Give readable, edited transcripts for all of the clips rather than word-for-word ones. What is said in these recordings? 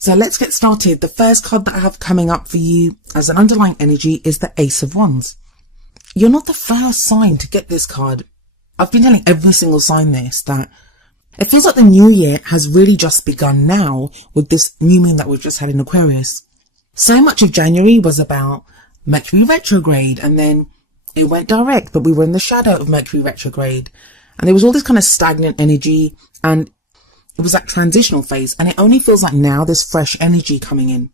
So let's get started. The first card that I have coming up for you as an underlying energy is the Ace of Wands. You're not the first sign to get this card. I've been telling every single sign this, that it feels like the new year has really just begun now with this new moon that we've just had in Aquarius. So much of January was about Mercury retrograde, and then it went direct, but we were in the shadow of Mercury retrograde. And there was all this kind of stagnant energy, and it was that transitional phase, and it only feels like now there's fresh energy coming in.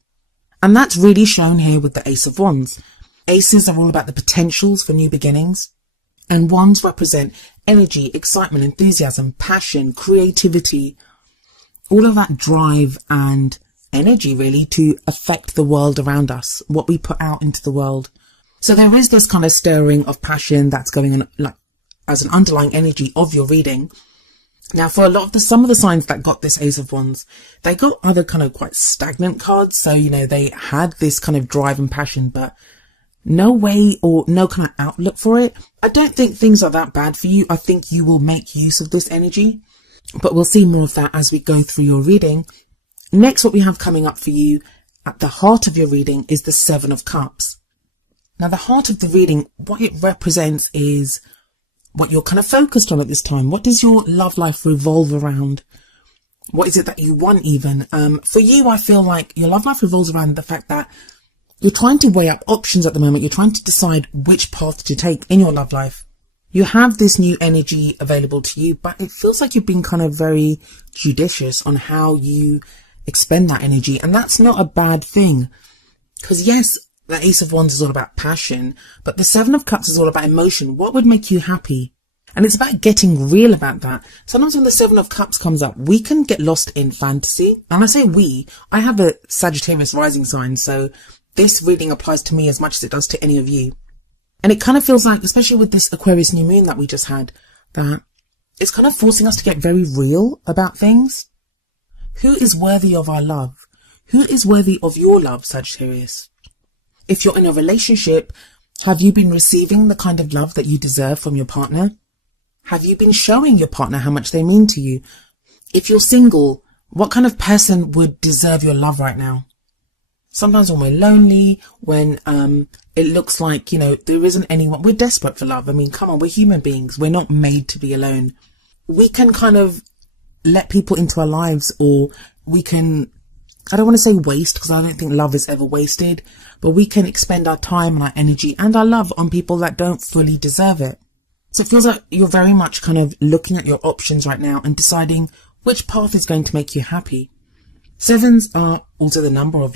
And that's really shown here with the Ace of Wands. Aces are all about the potentials for new beginnings, and wands represent energy, excitement, enthusiasm, passion, creativity, all of that drive and energy really to affect the world around us, what we put out into the world. So there is this kind of stirring of passion that's going on, like, as an underlying energy of your reading. Now, for some of the signs that got this Ace of Wands, they got other kind of quite stagnant cards. So, they had this kind of drive and passion, but no way or no kind of outlook for it. I don't think things are that bad for you. I think you will make use of this energy, but we'll see more of that as we go through your reading. Next, what we have coming up for you at the heart of your reading is the Seven of Cups. Now, the heart of the reading, what it represents is what you're kind of focused on at this time. What does your love life revolve around? What is it that you want even? For you, I feel like your love life revolves around the fact that you're trying to weigh up options at the moment. You're trying to decide which path to take in your love life. You have this new energy available to you, but it feels like you've been kind of very judicious on how you expend that energy. And that's not a bad thing. Because yes, the Ace of Wands is all about passion, but the Seven of Cups is all about emotion. What would make you happy? And it's about getting real about that. Sometimes when the Seven of Cups comes up, we can get lost in fantasy. And I say we, I have a Sagittarius rising sign, so this reading applies to me as much as it does to any of you. And it kind of feels like, especially with this Aquarius new moon that we just had, that it's kind of forcing us to get very real about things. Who is worthy of our love? Who is worthy of your love, Sagittarius? If you're in a relationship, have you been receiving the kind of love that you deserve from your partner? Have you been showing your partner how much they mean to you? If you're single, what kind of person would deserve your love right now? Sometimes when we're lonely, when it looks like, there isn't anyone, we're desperate for love. I mean, come on, we're human beings. We're not made to be alone. We can kind of let people into our lives, or we can, I don't want to say waste, because I don't think love is ever wasted, but we can expend our time and our energy and our love on people that don't fully deserve it. So it feels like you're very much kind of looking at your options right now and deciding which path is going to make you happy. Sevens are also the number of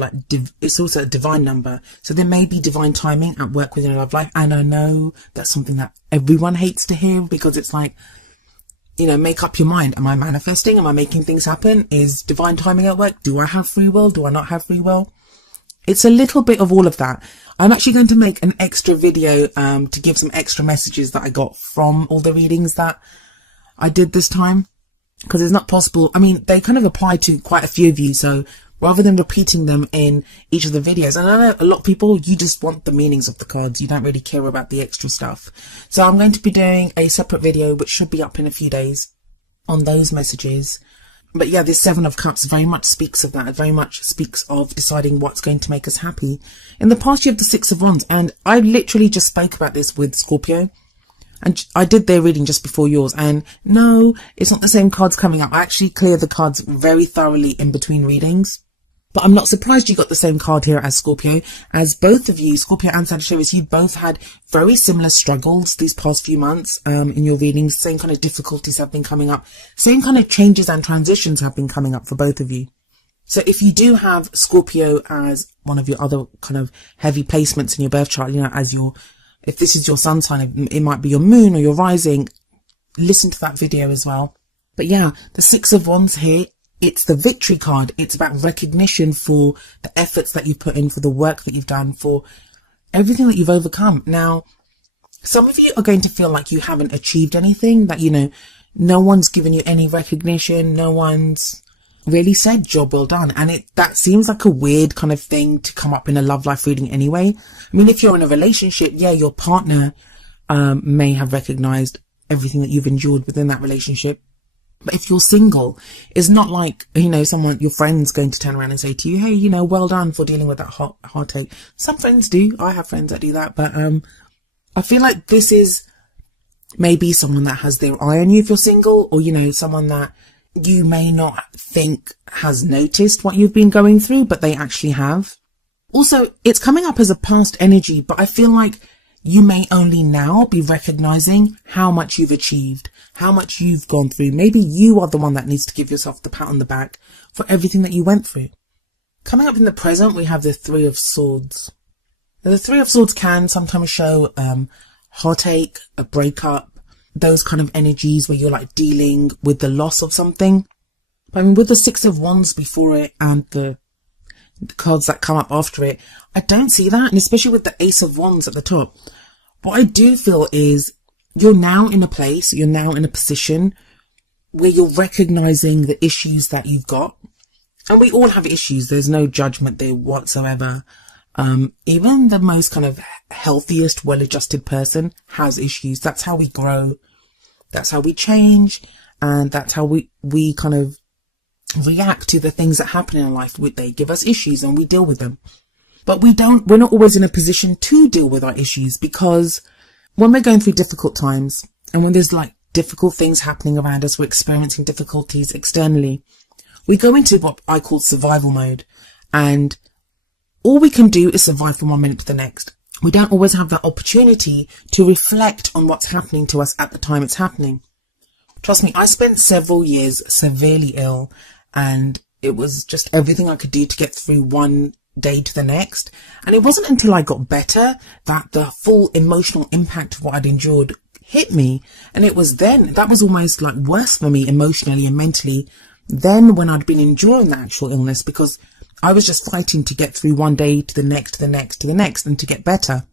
it's also a divine number. So there may be divine timing at work within your love life. And I know that's something that everyone hates to hear, because it's like, make up your mind. Am I manifesting? Am I making things happen? Is divine timing at work? Do I have free will? Do I not have free will? It's a little bit of all of that. I'm actually going to make an extra video to give some extra messages that I got from all the readings that I did this time, because it's not possible. I mean, they kind of apply to quite a few of you. So rather than repeating them in each of the videos, and I know a lot of people, you just want the meanings of the cards. You don't really care about the extra stuff. So I'm going to be doing a separate video, which should be up in a few days, on those messages. But yeah, this Seven of Cups very much speaks of that. It very much speaks of deciding what's going to make us happy. In the past, you have the Six of Wands, and I literally just spoke about this with Scorpio. And I did their reading just before yours, and no, it's not the same cards coming up. I actually clear the cards very thoroughly in between readings. But I'm not surprised you got the same card here as Scorpio, as both of you, Scorpio and Sagittarius, you both had very similar struggles these past few months in your readings. Same kind of difficulties have been coming up. Same kind of changes and transitions have been coming up for both of you. So if you do have Scorpio as one of your other kind of heavy placements in your birth chart, if this is your sun sign, it might be your moon or your rising, listen to that video as well. But yeah, the Six of Wands here, it's the victory card. It's about recognition for the efforts that you put in, for the work that you've done, for everything that you've overcome. Now, some of you are going to feel like you haven't achieved anything, that, no one's given you any recognition. No one's really said job well done. And that seems like a weird kind of thing to come up in a love life reading anyway. I mean, if you're in a relationship, yeah, your partner may have recognized everything that you've endured within that relationship. But if you're single, it's not like, someone, your friend's going to turn around and say to you, hey, well done for dealing with that heartache. Some friends do. I have friends that do that. But I feel like this is maybe someone that has their eye on you if you're single, or, someone that you may not think has noticed what you've been going through, but they actually have. Also, it's coming up as a past energy, but I feel like you may only now be recognizing how much you've achieved, how much you've gone through. Maybe you are the one that needs to give yourself the pat on the back for everything that you went through. Coming up in the present, we have the Three of Swords. Now, the Three of Swords can sometimes show heartache, a breakup, those kind of energies where you're like dealing with the loss of something. But I mean, with the Six of Wands before it and the cards that come up after it, I don't see that. And especially with the Ace of Wands at the top, what I do feel is you're now in a place, you're now in a position where you're recognizing the issues that you've got. And we all have issues. There's no judgment there whatsoever. Even the most kind of healthiest, well-adjusted person has issues. That's how we grow. That's how we change. And that's how we kind of react to the things that happen in our life. They give us issues and we deal with them. But we're not always in a position to deal with our issues, because when we're going through difficult times and when there's like difficult things happening around us, we're experiencing difficulties externally, we go into what I call survival mode, and all we can do is survive from one minute to the next. We don't always have the opportunity to reflect on what's happening to us at the time it's happening. Trust me, I spent several years severely ill, and it was just everything I could do to get through one day to the next. And it wasn't until I got better that the full emotional impact of what I'd endured hit me. And it was then, that was almost like worse for me emotionally and mentally than when I'd been enduring the actual illness, because I was just fighting to get through one day to the next, to the next, to the next, and to get better.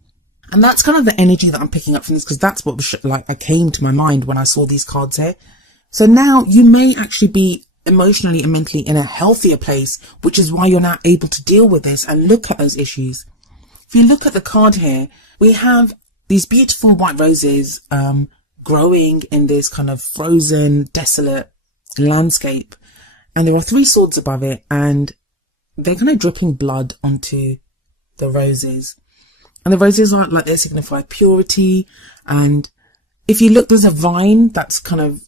And that's kind of the energy that I'm picking up from this, because that's what was I came to my mind when I saw these cards here. So now you may actually be emotionally and mentally in a healthier place, which is why you're now able to deal with this and look at those issues. If you look at the card here, we have these beautiful white roses growing in this kind of frozen, desolate landscape. And there are three swords above it, and they're kind of dripping blood onto the roses. And the roses are like, they signify purity. And if you look, there's a vine that's kind of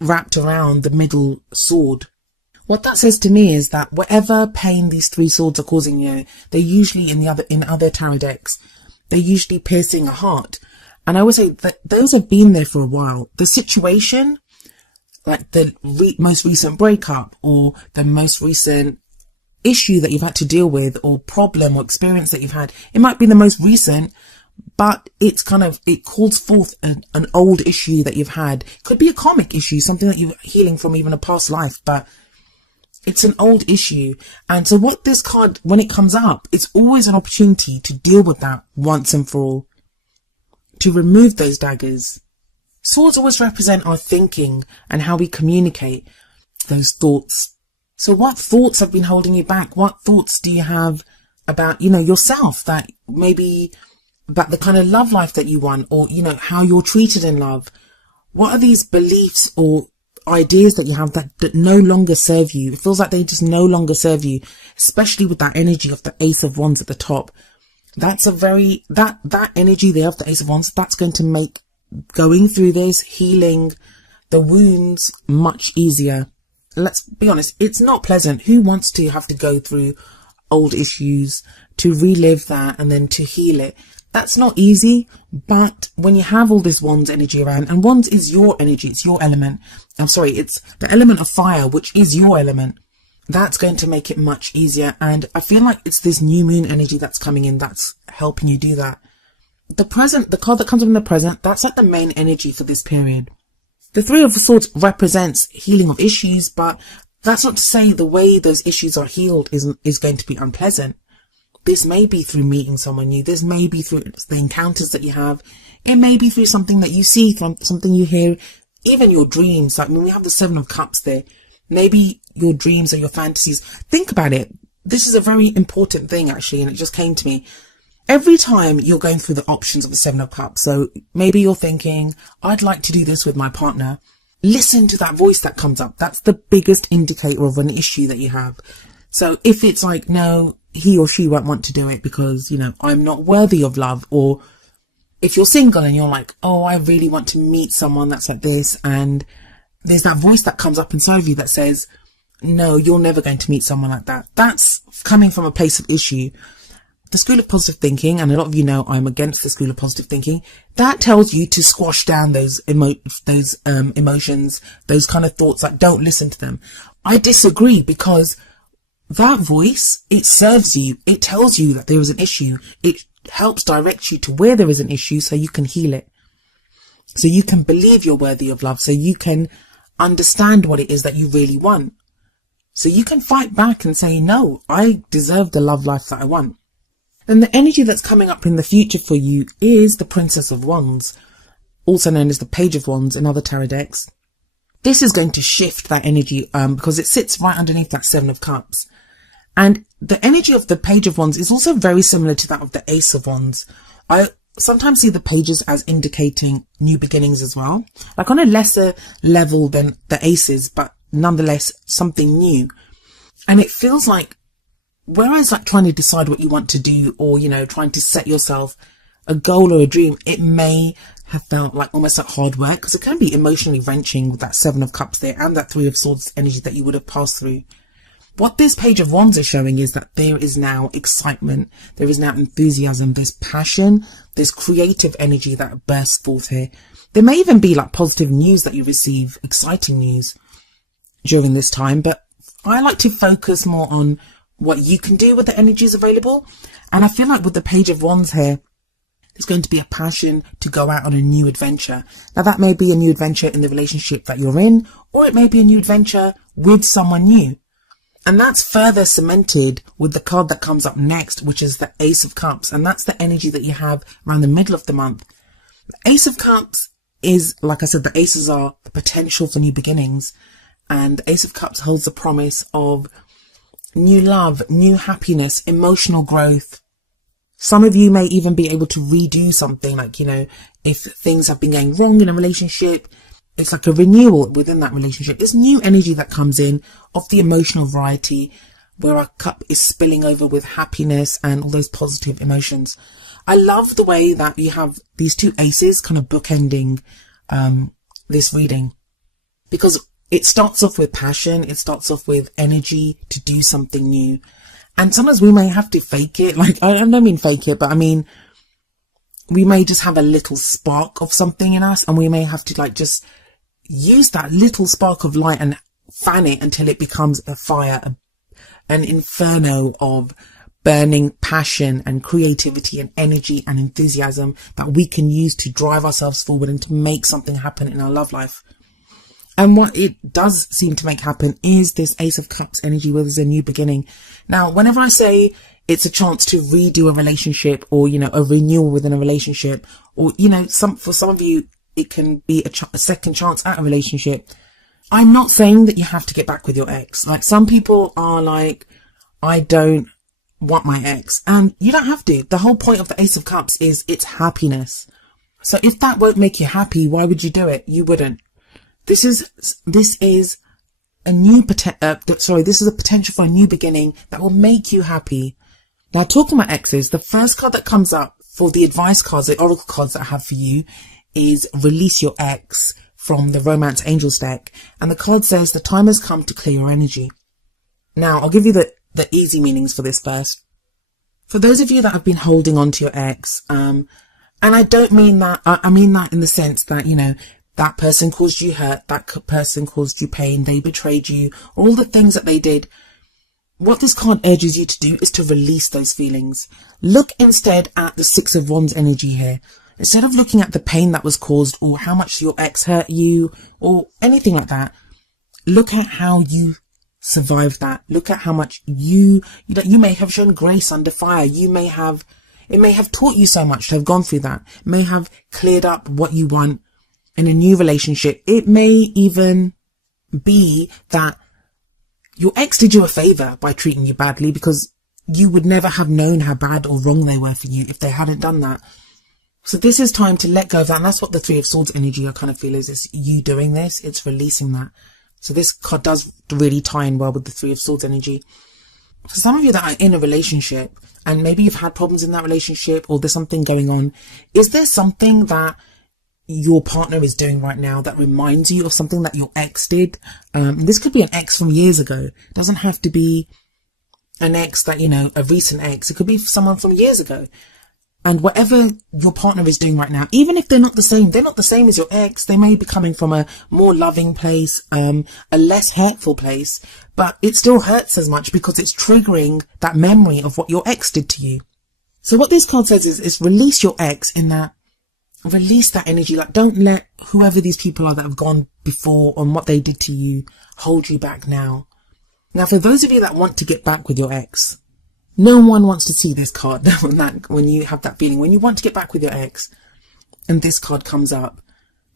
wrapped around the middle sword. What that says to me is that whatever pain these three swords are causing you, they're usually in other tarot decks, they're usually piercing a heart. And I would say that those have been there for a while. The situation, like the most recent breakup, or the most recent issue that you've had to deal with, or problem or experience that you've had, it might be the most recent, but it calls forth an old issue that you've had. It could be a karmic issue, something that you're healing from even a past life, but it's an old issue. And so what this card, when it comes up, it's always an opportunity to deal with that once and for all, to remove those daggers. Swords always represent our thinking and how we communicate those thoughts. So what thoughts have been holding you back? What thoughts do you have about, yourself, that maybe about the kind of love life that you want, or, how you're treated in love? What are these beliefs or ideas that you have that no longer serve you? It feels like they just no longer serve you, especially with that energy of the Ace of Wands at the top. That's that energy there of the Ace of Wands, that's going to make going through this, healing the wounds, much easier. Let's be honest, it's not pleasant. Who wants to have to go through old issues, to relive that and then to heal it? That's not easy. But when you have all this Wands energy around, and Wands is your energy, it's your element. It's the element of fire, which is your element. That's going to make it much easier. And I feel like it's this new moon energy that's coming in that's helping you do that. The card that comes up in the present, that's like the main energy for this period. The Three of Swords represents healing of issues, but that's not to say the way those issues are healed is going to be unpleasant. This may be through meeting someone new. This may be through the encounters that you have. It may be through something that you see, from something you hear, even your dreams. Like when we have the Seven of Cups there, maybe your dreams or your fantasies. Think about it. This is a very important thing, actually, and it just came to me. Every time you're going through the options of the Seven of Cups, so maybe you're thinking, I'd like to do this with my partner, listen to that voice that comes up. That's the biggest indicator of an issue that you have. So if it's like, no, he or she won't want to do it because, you know, I'm not worthy of love, or if you're single and you're like, oh, I really want to meet someone that's like this, and there's that voice that comes up inside of you that says, no, you're never going to meet someone like that. That's coming from a place of issue. The school of positive thinking, and a lot of you know I'm against the school of positive thinking, that tells you to squash down those emotions, those kind of thoughts, like don't listen to them. I disagree, because that voice, it serves you. It tells you that there is an issue. It helps direct you to where there is an issue so you can heal it. So you can believe you're worthy of love. So you can understand what it is that you really want. So you can fight back and say, no, I deserve the love life that I want. And the energy that's coming up in the future for you is the Princess of Wands, also known as the Page of Wands in other tarot decks. This is going to shift that energy because it sits right underneath that Seven of Cups. And the energy of the Page of Wands is also very similar to that of the Ace of Wands. I sometimes see the pages as indicating new beginnings as well, like on a lesser level than the aces, but nonetheless something new. And it feels like, whereas like trying to decide what you want to do, or, you know, trying to set yourself a goal or a dream, it may have felt like almost like hard work, because it can be emotionally wrenching with that Seven of Cups there and that Three of Swords energy that you would have passed through. What this Page of Wands is showing is that there is now excitement, there is now enthusiasm, there's passion, there's creative energy that bursts forth here. There may even be like positive news that you receive, exciting news during this time, but I like to focus more on what you can do with the energies available. And I feel like with the Page of Wands here, there's going to be a passion to go out on a new adventure. Now that may be a new adventure in the relationship that you're in, or it may be a new adventure with someone new. And that's further cemented with the card that comes up next, which is the Ace of Cups. And that's the energy that you have around the middle of the month. The Ace of Cups is, like I said, the aces are the potential for new beginnings. And the Ace of Cups holds the promise of new love, new happiness, emotional growth. Some of you may even be able to redo something, like, you know, if things have been going wrong in a relationship, it's like a renewal within that relationship. It's new energy that comes in of the emotional variety, where our cup is spilling over with happiness and all those positive emotions. I love the way that you have these two aces kind of bookending this reading, because it starts off with passion, it starts off with energy to do something new. And sometimes we may have to fake it. Like, I don't mean fake it, but I mean, we may just have a little spark of something in us, and we may have to like just use that little spark of light and fan it until it becomes a fire, an inferno of burning passion and creativity and energy and enthusiasm that we can use to drive ourselves forward and to make something happen in our love life. And what it does seem to make happen is this Ace of Cups energy, where there's a new beginning. Now, whenever I say it's a chance to redo a relationship, or, you know, a renewal within a relationship, or, you know, for some of you, it can be a second chance at a relationship. I'm not saying that you have to get back with your ex. Like, some people are like, I don't want my ex, and you don't have to. The whole point of the Ace of Cups is it's happiness. So if that won't make you happy, why would you do it? You wouldn't. This is a new this is a potential for a new beginning that will make you happy. Now, talking about exes, the first card that comes up for the advice cards, the oracle cards that I have for you, is Release Your Ex from the Romance Angels deck. And the card says the time has come to clear your energy. Now, I'll give you the easy meanings for this first. For those of you that have been holding on to your ex, and I don't mean that, I mean that in the sense that, you know, that person caused you hurt, that person caused you pain, they betrayed you, all the things that they did. What this card urges you to do is to release those feelings. Look instead at the Six of Wands energy here. Instead of looking at the pain that was caused, or how much your ex hurt you, or anything like that, look at how you survived that. Look at how much you may have shown grace under fire. It may have taught you so much to have gone through that. It may have cleared up what you want in a new relationship. It may even be that your ex did you a favor by treating you badly, because you would never have known how bad or wrong they were for you if they hadn't done that. So this is time to let go of that. And that's what the Three of Swords energy I kind of feel is you doing this. It's releasing that. So this card does really tie in well with the Three of Swords energy. For some of you that are in a relationship and maybe you've had problems in that relationship or there's something going on, is there something that your partner is doing right now that reminds you of something that your ex did? This could be an ex from years ago. It doesn't have to be an ex that, a recent ex. It could be someone from years ago. And whatever your partner is doing right now, even if they're not the same as your ex. They may be coming from a more loving place, a less hurtful place, but it still hurts as much because it's triggering that memory of what your ex did to you. So what this card says is release your ex in that, release that energy. Like, don't let whoever these people are that have gone before on what they did to you hold you back now. Now, for those of you that want to get back with your ex, no one wants to see this card when you have that feeling. When you want to get back with your ex and this card comes up,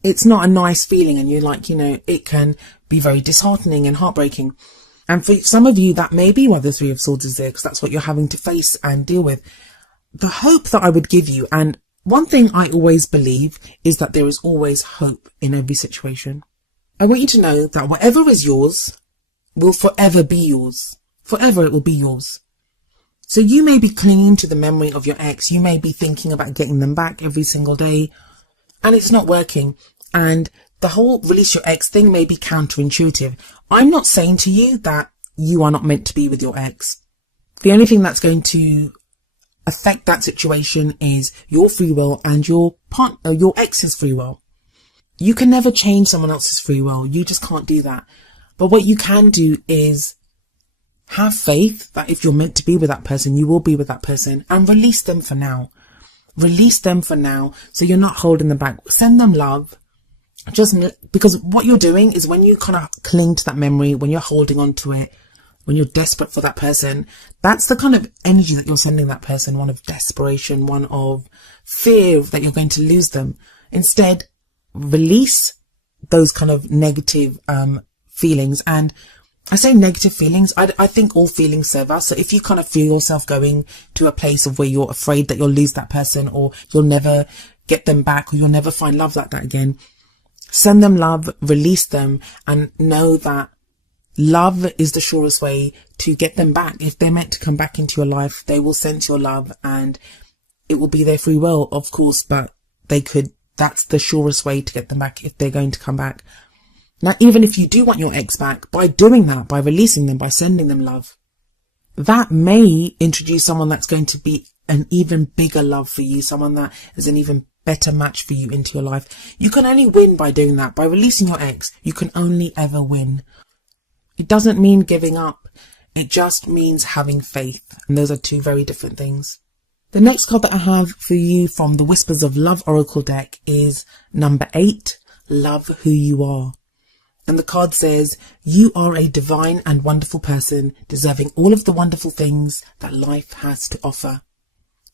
it's not a nice feeling, and you're like, it can be very disheartening and heartbreaking. And for some of you, that may be why the Three of Swords is there, because that's what you're having to face and deal with. The hope that I would give you, and one thing I always believe, is that there is always hope in every situation. I want you to know that whatever is yours will forever be yours. Forever it will be yours. So you may be clinging to the memory of your ex. You may be thinking about getting them back every single day, and it's not working. And the whole release your ex thing may be counterintuitive. I'm not saying to you that you are not meant to be with your ex. The only thing that's going to affect that situation is your free will and your ex's free will. You can never change someone else's free will. You just can't do that. But what you can do is have faith that if you're meant to be with that person, you will be with that person, and release them for now. Release them for now, so you're not holding them back. Send them love. Just because what you're doing is when you kind of cling to that memory, when you're holding on to it, when you're desperate for that person, that's the kind of energy that you're sending that person, one of desperation, one of fear that you're going to lose them. Instead, release those kind of negative feelings. And I say negative feelings, I think all feelings serve us. So if you kind of feel yourself going to a place of where you're afraid that you'll lose that person, or you'll never get them back, or you'll never find love like that again, send them love, release them, and know that love is the surest way to get them back. If they're meant to come back into your life, they will sense your love, and it will be their free will, of course, but that's the surest way to get them back if they're going to come back. Now, even if you do want your ex back, by doing that, by releasing them, by sending them love, that may introduce someone that's going to be an even bigger love for you, someone that is an even better match for you into your life. You can only win by doing that. By releasing your ex, you can only ever win. It doesn't mean giving up. It just means having faith. And those are two very different things. The next card that I have for you from the Whispers of Love Oracle deck is number 8, Love Who You Are. And the card says, you are a divine and wonderful person, deserving all of the wonderful things that life has to offer.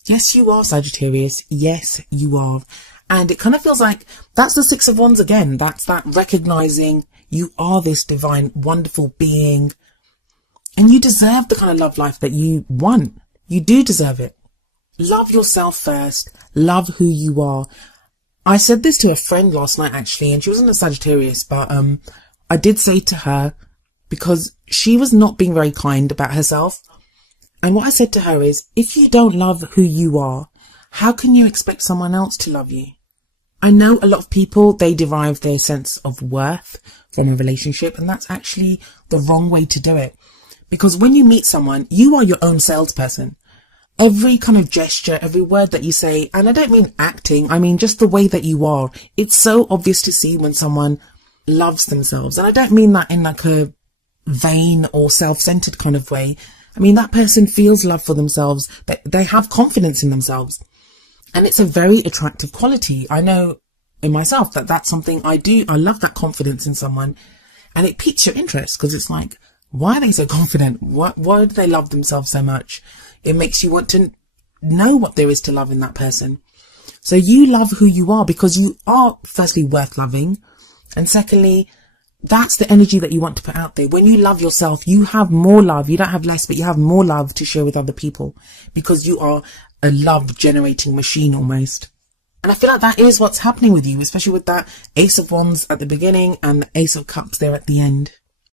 Yes, you are, Sagittarius. Yes, you are. And it kind of feels like that's the Six of Wands again. That's that recognizing you are this divine, wonderful being. And you deserve the kind of love life that you want. You do deserve it. Love yourself first. Love who you are. I said this to a friend last night, actually, and she wasn't a Sagittarius, but I did say to her, because she was not being very kind about herself. And what I said to her is, if you don't love who you are, how can you expect someone else to love you? I know a lot of people, they derive their sense of worth from a relationship, and that's actually the wrong way to do it. Because when you meet someone, you are your own salesperson. Every kind of gesture, every word that you say, and I don't mean acting, I mean just the way that you are. It's so obvious to see when someone loves themselves. And I don't mean that in like a vain or self-centered kind of way. I mean, that person feels love for themselves, but they have confidence in themselves. And it's a very attractive quality. I know in myself that that's something I do. I love that confidence in someone, and it piques your interest because it's like, why are they so confident? Why do they love themselves so much? It makes you want to know what there is to love in that person. So you love who you are because you are firstly worth loving. And secondly, that's the energy that you want to put out there. When you love yourself, you have more love. You don't have less, but you have more love to share with other people because you are a love generating machine almost. And I feel like that is what's happening with you, especially with that Ace of Wands at the beginning and the Ace of Cups there at the end.